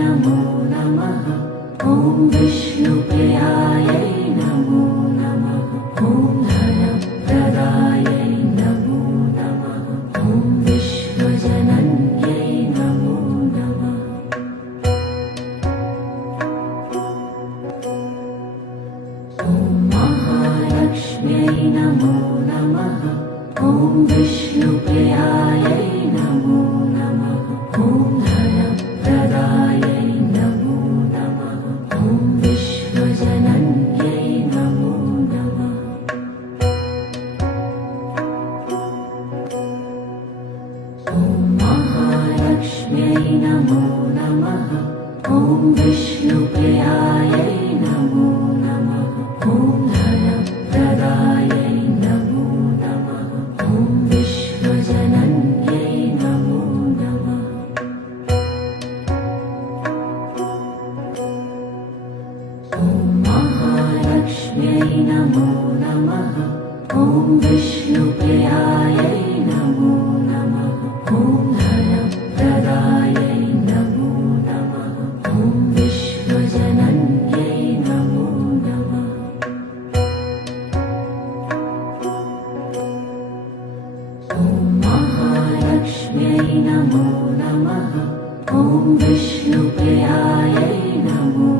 नमो नमः। ॐ विष्णुप्रियायै नमो नमः। ॐ धनप्रदायै नमो नमः। ॐ विश्वजनन्यै नमो नमः। ॐ महालक्ष्म्यै नमो नमः। ॐ विष्णुप्रियायै नमो नमः। ॐ धनप्रदायै नमो नमः। ॐ विश्वजनन्यै नमो नमः। ॐ महालक्ष्म्यै नमो नमः। ॐ विष्णुप्रियायै नमो नमः। ॐ धनप्रदायै नमो नमः। ॐ विश्वजनन्यै नमो नमः। ॐ महालक्ष्म्यै नमो नमः। ॐ विष्णुप्रियायै नमो नमः। ॐ धनप्रदायै नमो नमः। ॐ विश्वजनन्यै नमो नमः। ॐ महालक्ष्म्यै नमो नमः। ॐ विष्णुप्रियायै नमो